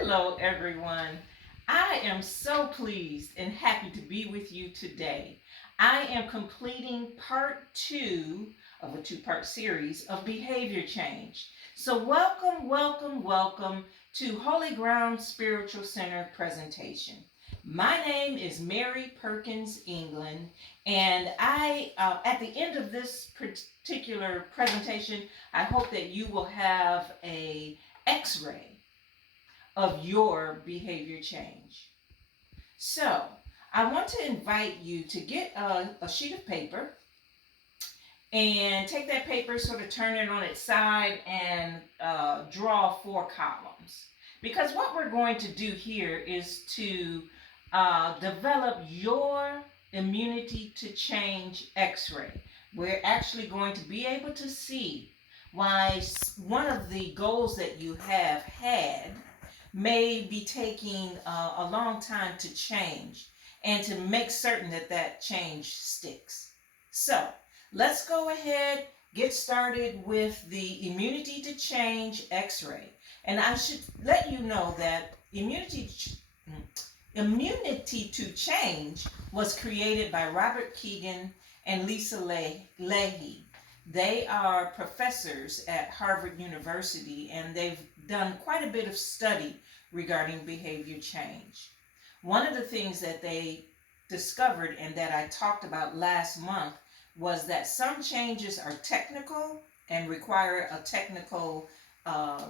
Hello, everyone. I am so pleased and happy to be with you today. I am completing part two of a two-part series of behavior change. So, welcome to Holy Ground Spiritual Center presentation. My name is Mary Perkins England, and at the end of this particular presentation, I hope that you will have a X-ray of your behavior change. So, I want to invite you to get a sheet of paper and take that paper, sort of turn it on its side, and draw four columns. Because what we're going to do here is to develop your immunity to change x ray. We're actually going to be able to see why one of the goals that you have had may be taking a long time to change and to make certain that that change sticks. So let's go ahead, get started with the immunity to change x-ray. And I should let you know that immunity to change was created by Robert Keegan and Lisa Leahy. They are professors at Harvard University, and they've done quite a bit of study regarding behavior change. One of the things that they discovered and that I talked about last month was that some changes are technical and require a technical uh,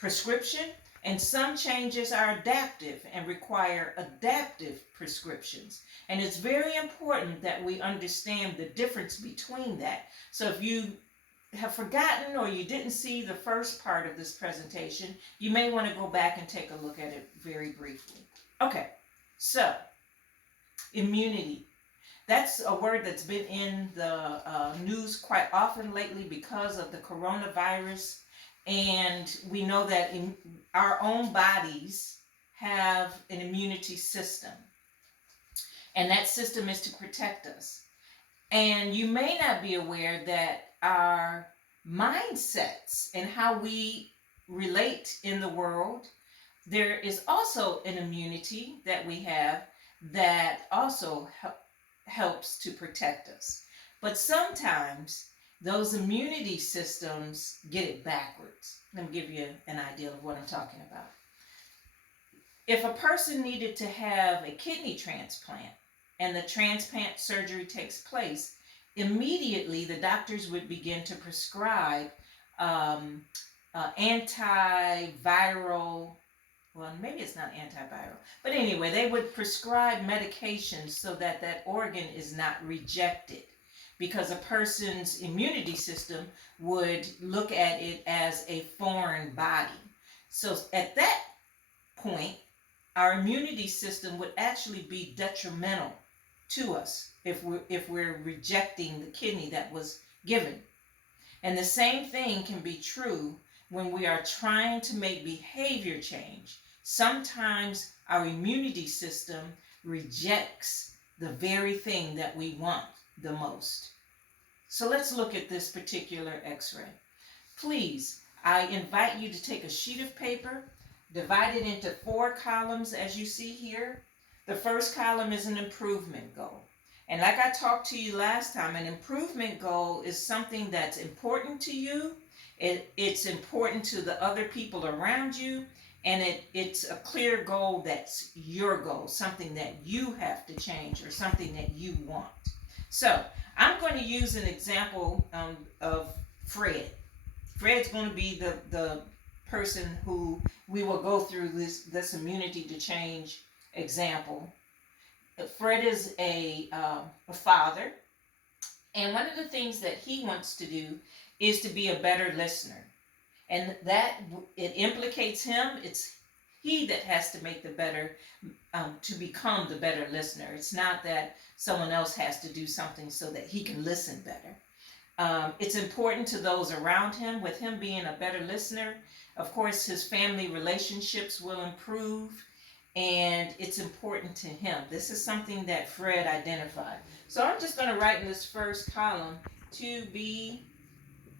prescription, and some changes are adaptive and require adaptive prescriptions. And it's very important that we understand the difference between that. So if you have forgotten or you didn't see the first part of this presentation, you may want to go back and take a look at it very briefly. Okay, so immunity. That's a word that's been in the news quite often lately because of the coronavirus. And we know that our own bodies have an immunity system. And that system is to protect us. And you may not be aware that our mindsets and how we relate in the world, there is also an immunity that we have that also helps to protect us. But sometimes those immunity systems get it backwards. Let me give you an idea of what I'm talking about. If a person needed to have a kidney transplant and the transplant surgery takes place, immediately the doctors would begin to prescribe antiviral, well, maybe it's not antiviral, but anyway, they would prescribe medications so that that organ is not rejected, because a person's immunity system would look at it as a foreign body. So at that point, our immunity system would actually be detrimental to us if we're rejecting the kidney that was given. And the same thing can be true when we are trying to make behavior change. Sometimes our immunity system rejects the very thing that we want the most. So let's look at this particular x-ray. Please, I invite you to take a sheet of paper, divide it into four columns as you see here. The first column is an improvement goal. And like I talked to you last time, an improvement goal is something that's important to you. It's important to the other people around you. And it's a clear goal that's your goal, something that you have to change or something that you want. So I'm going to use an example of Fred. Fred's going to be the person who we will go through this immunity to change example. Fred is a father, and one of the things that he wants to do is to be a better listener, and that it implicates him. It's he that has to make the better, to become the better listener. It's not that someone else has to do something so that he can listen better. It's important to those around him. With him being a better listener, of course, his family relationships will improve, and it's important to him. This is something that Fred identified. So I'm just going to write in this first column, to be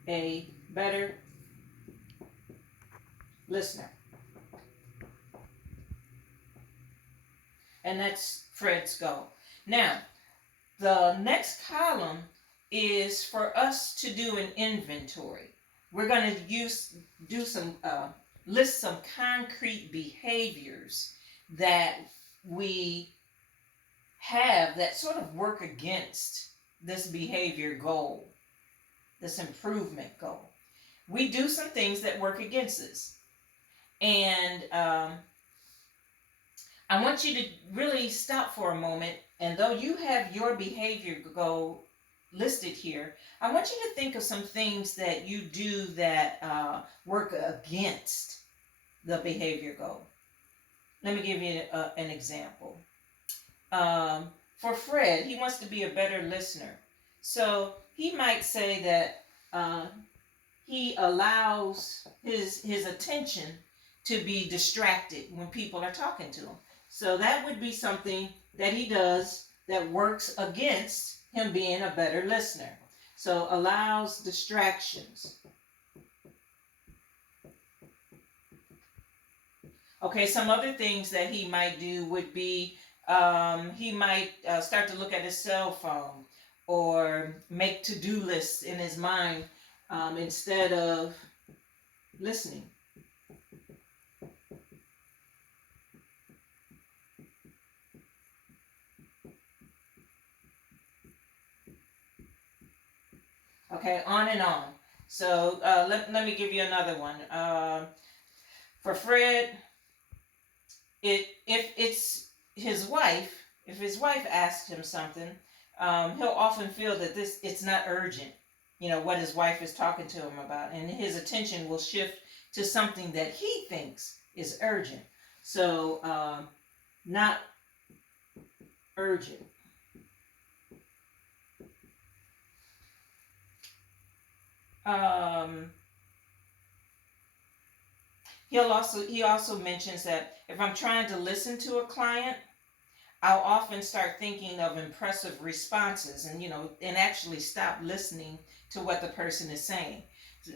a better listener. And that's Fred's goal. Now, the next column is for us to do an inventory. We're going to list some concrete behaviors that we have that sort of work against this behavior goal, this improvement goal. We do some things that work against us. And I want you to really stop for a moment. And though you have your behavior goal listed here, I want you to think of some things that you do that work against the behavior goal. Let me give you an example. For Fred, he wants to be a better listener. So he might say that he allows his attention to be distracted when people are talking to him. So that would be something that he does that works against him being a better listener. So allows distractions. Okay, some other things that he might do would be he might start to look at his cell phone or make to-do lists in his mind instead of listening. Okay, on and on. So let me give you another one. For Fred, if it's his wife, if his wife asks him something, he'll often feel that it's not urgent. You know, what his wife is talking to him about, and his attention will shift to something that he thinks is urgent. So not urgent. He also mentions that if I'm trying to listen to a client, I'll often start thinking of impressive responses and actually stop listening to what the person is saying.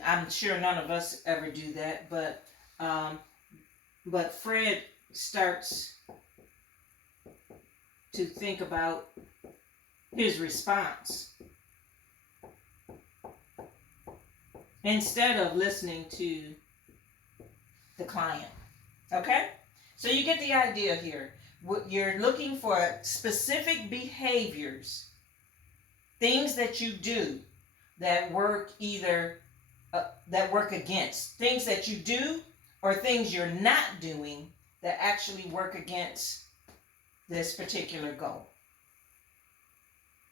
I'm sure none of us ever do that, but Fred starts to think about his response instead of listening to the client. Okay? So you get the idea here. You're looking for specific behaviors, things that you do that work that work against, things that you do or things you're not doing that actually work against this particular goal.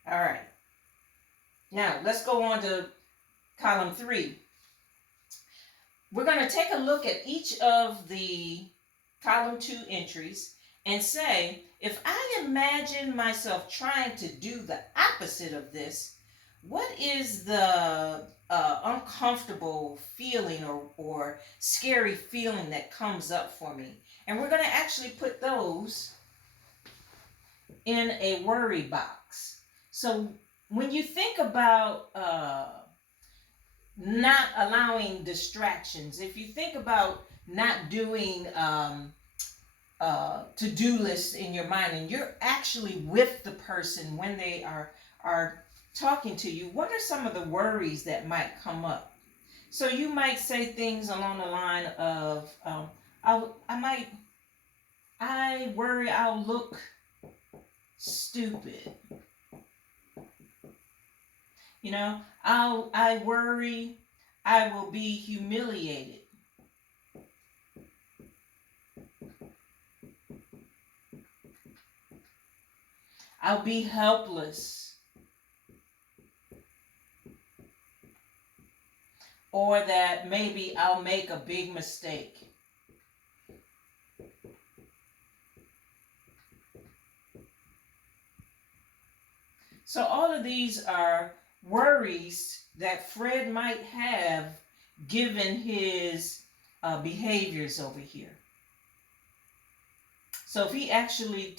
All right. Now, let's go on to column 3. We're going to take a look at each of the column 2 entries and say, if I imagine myself trying to do the opposite of this, what is the uncomfortable feeling or scary feeling that comes up for me? And we're going to actually put those in a worry box. So when you think about not allowing distractions, if you think about not doing to-do lists in your mind and you're actually with the person when they are talking to you, what are some of the worries that might come up? So you might say things along the line of I worry I'll look stupid. I worry I will be humiliated. I'll be helpless. Or that maybe I'll make a big mistake. So all of these are worries that Fred might have given his behaviors over here. So if he actually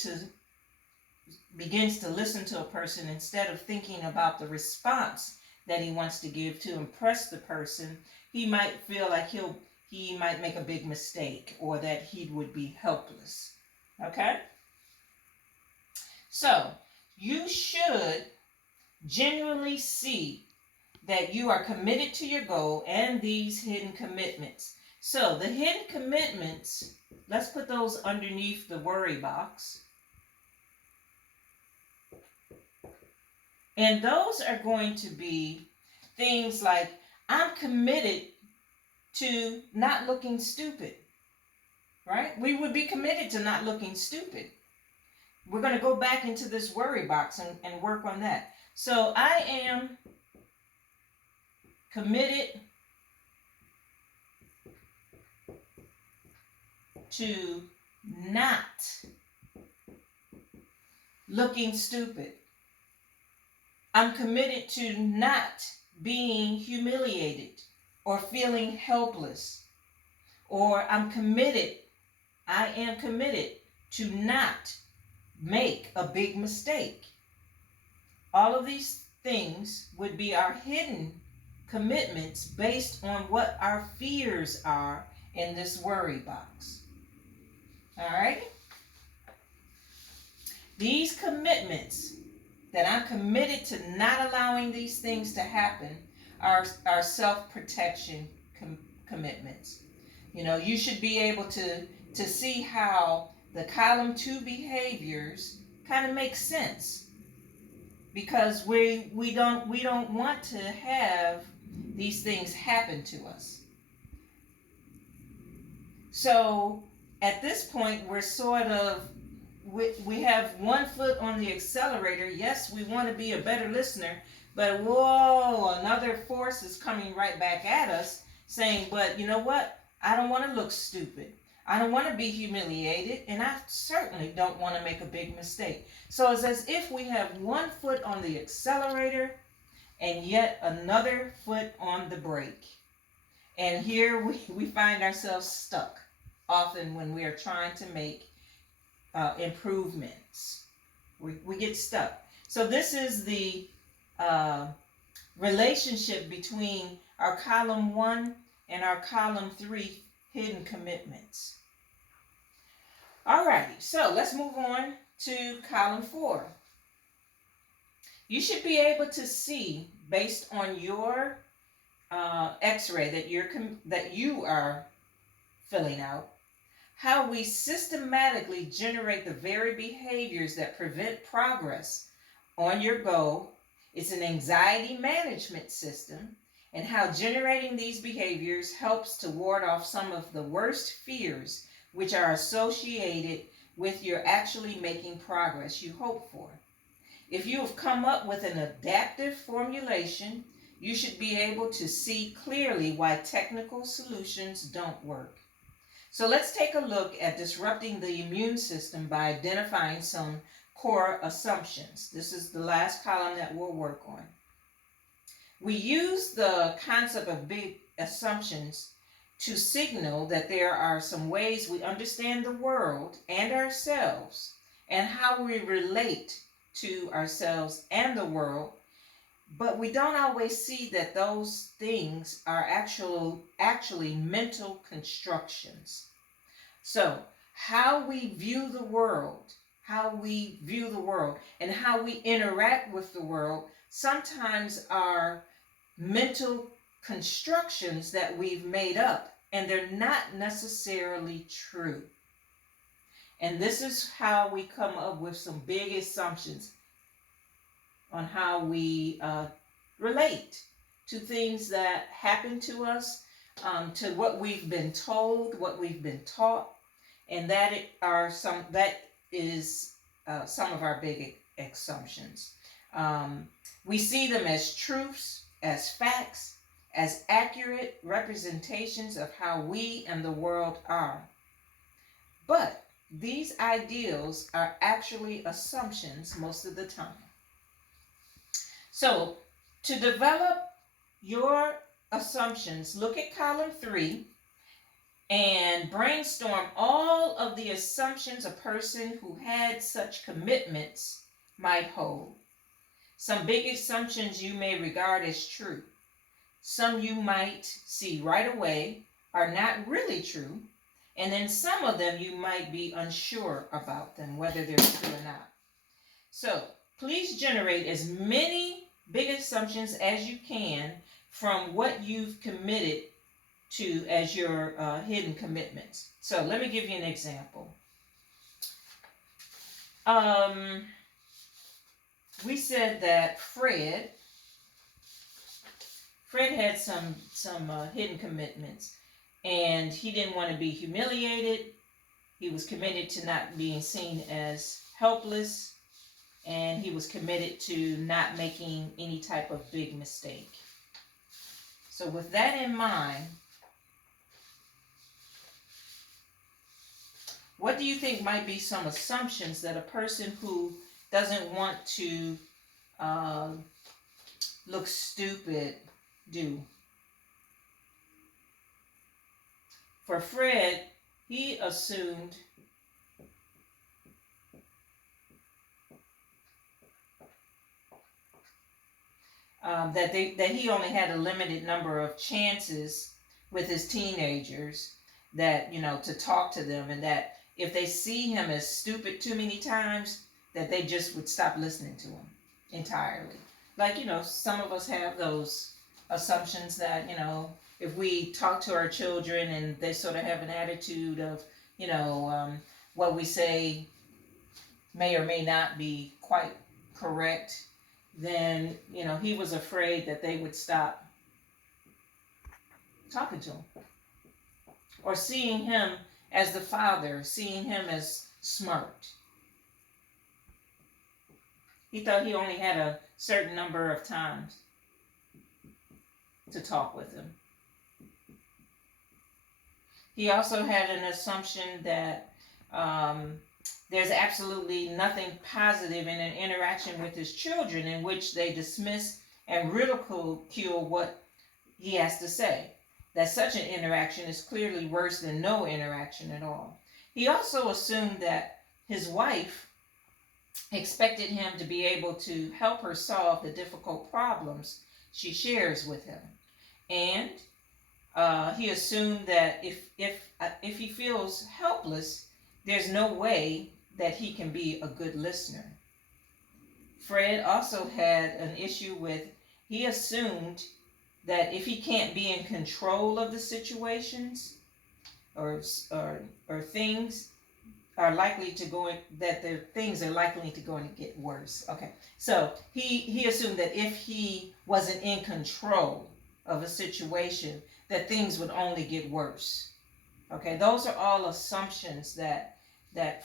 begins to listen to a person instead of thinking about the response that he wants to give to impress the person, he might feel like he might make a big mistake or that he would be helpless. Okay? So you should genuinely see that you are committed to your goal and these hidden commitments. So the hidden commitments, let's put those underneath the worry box. And those are going to be things like, I'm committed to not looking stupid, right? We would be committed to not looking stupid. We're going to go back into this worry box and work on that. So I am committed to not looking stupid. I'm committed to not being humiliated or feeling helpless. Or I am committed to not make a big mistake. All of these things would be our hidden commitments based on what our fears are in this worry box. All right? These commitments that I'm committed to not allowing these things to happen are self-protection commitments. You know, you should be able to see how the column 2 behaviors kind of make sense, because we don't want to have these things happen to us. So at this point, we're sort of, we have one foot on the accelerator. Yes, we want to be a better listener, but whoa, another force is coming right back at us saying, but you know what? I don't want to look stupid. I don't want to be humiliated, and I certainly don't want to make a big mistake. So it's as if we have one foot on the accelerator and yet another foot on the brake. And here we find ourselves stuck often when we are trying to make improvements. We get stuck. So this is the relationship between our column 1 and our column 3 hidden commitments. Alrighty, so let's move on to column 4. You should be able to see, based on your X-ray that you are filling out, how we systematically generate the very behaviors that prevent progress on your goal. It's an anxiety management system, and how generating these behaviors helps to ward off some of the worst fears which are associated with your actually making progress you hope for. If you have come up with an adaptive formulation, you should be able to see clearly why technical solutions don't work. So let's take a look at disrupting the immune system by identifying some core assumptions. This is the last column that we'll work on. We use the concept of big assumptions to signal that there are some ways we understand the world and ourselves and how we relate to ourselves and the world, but we don't always see that those things are actually mental constructions. So how we view the world, and how we interact with the world sometimes are mental constructions that we've made up, and they're not necessarily true. And this is how we come up with some big assumptions on how we relate to things that happen to us, to what we've been told, what we've been taught, and that is some of our big assumptions. We see them as truths, as facts, as accurate representations of how we and the world are. But these ideals are actually assumptions most of the time. So to develop your assumptions, look at column 3 and brainstorm all of the assumptions a person who had such commitments might hold. Some big assumptions you may regard as true. Some you might see right away are not really true. And then some of them you might be unsure about them, whether they're true or not. So please generate as many big assumptions as you can from what you've committed to as your hidden commitments. So let me give you an example. We said that Fred had some hidden commitments, and he didn't want to be humiliated. He was committed to not being seen as helpless, and he was committed to not making any type of big mistake. So with that in mind, what do you think might be some assumptions that a person who doesn't want to look stupid do? For Fred, he assumed that he only had a limited number of chances with his teenagers, that to talk to them, and that if they see him as stupid too many times, that they just would stop listening to him entirely. Like, some of us have those assumptions that, if we talk to our children and they sort of have an attitude of, what we say may or may not be quite correct, then, he was afraid that they would stop talking to him. Or seeing him as the father, seeing him as smart. He thought he only had a certain number of times to talk with him. He also had an assumption that there's absolutely nothing positive in an interaction with his children in which they dismiss and ridicule what he has to say. That such an interaction is clearly worse than no interaction at all. He also assumed that his wife expected him to be able to help her solve the difficult problems she shares with him. And he assumed that if he feels helpless, there's no way that he can be a good listener. Fred also had an issue with, he assumed that if he can't be in control of the situations or things are likely to go in, that the things are likely to go and get worse. Okay, so he assumed that if he wasn't in control of a situation, that things would only get worse. Okay, those are all assumptions that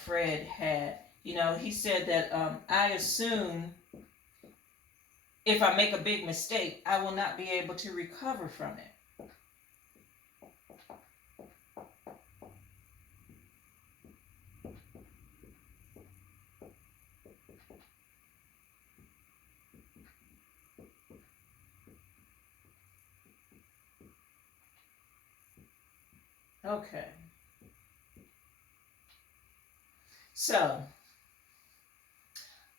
Fred had. He said that I assume if I make a big mistake, I will not be able to recover from it. Okay. So,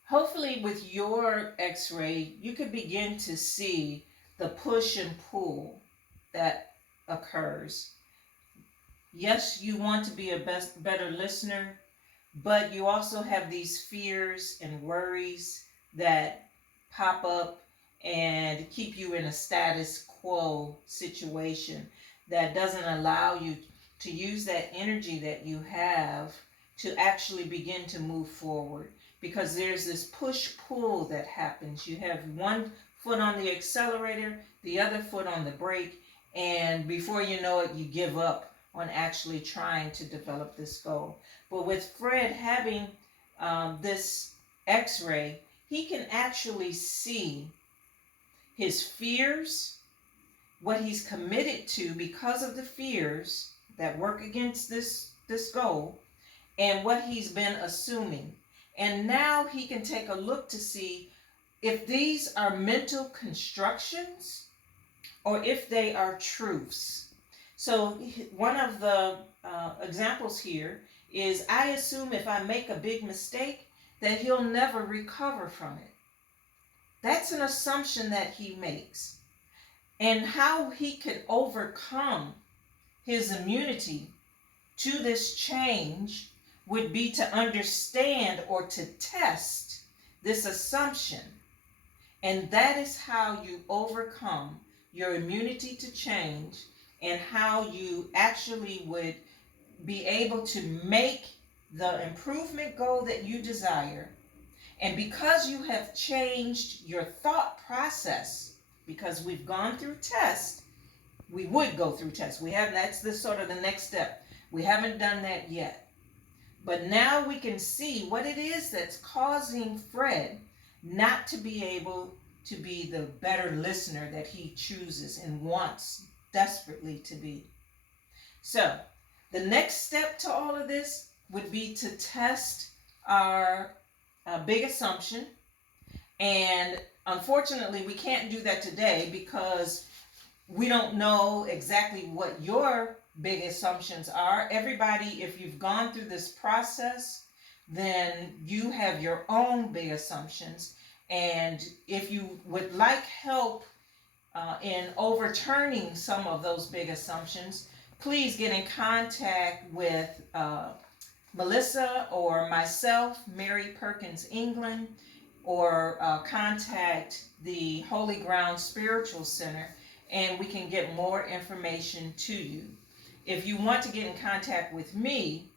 hopefully with your x-ray, you could begin to see the push and pull that occurs. Yes, you want to be a better listener, but you also have these fears and worries that pop up and keep you in a status quo situation that doesn't allow you to use that energy that you have to actually begin to move forward, because there's this push-pull that happens. You have one foot on the accelerator, the other foot on the brake, and before you know it, you give up on actually trying to develop this goal. But with Fred having this x-ray, he can actually see his fears, what he's committed to because of the fears that work against this goal, and what he's been assuming. And now he can take a look to see if these are mental constructions or if they are truths. So one of the examples here is, I assume if I make a big mistake that he'll never recover from it. That's an assumption that he makes. And how he can overcome his immunity to this change would be to understand or to test this assumption. And that is how you overcome your immunity to change, and how you actually would be able to make the improvement goal that you desire. And because you have changed your thought process, because we've gone through tests, we would go through tests. We have, that's the sort of the next step. We haven't done that yet. But now we can see what it is that's causing Fred not to be able to be the better listener that he chooses and wants desperately to be. So the next step to all of this would be to test our big assumption. And unfortunately, we can't do that today because we don't know exactly what your big assumptions are. Everybody, if you've gone through this process, then you have your own big assumptions. And if you would like help in overturning some of those big assumptions, please get in contact with Melissa or myself, Mary Perkins England, or contact the Holy Ground Spiritual Center, and we can get more information to you. If you want to get in contact with me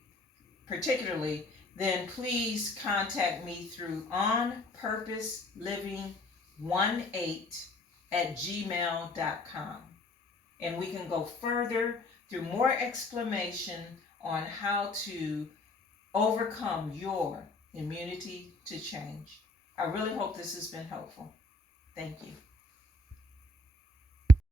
particularly, then please contact me through onpurposeliving18@gmail.com. And we can go further through more explanation on how to overcome your immunity to change. I really hope this has been helpful. Thank you.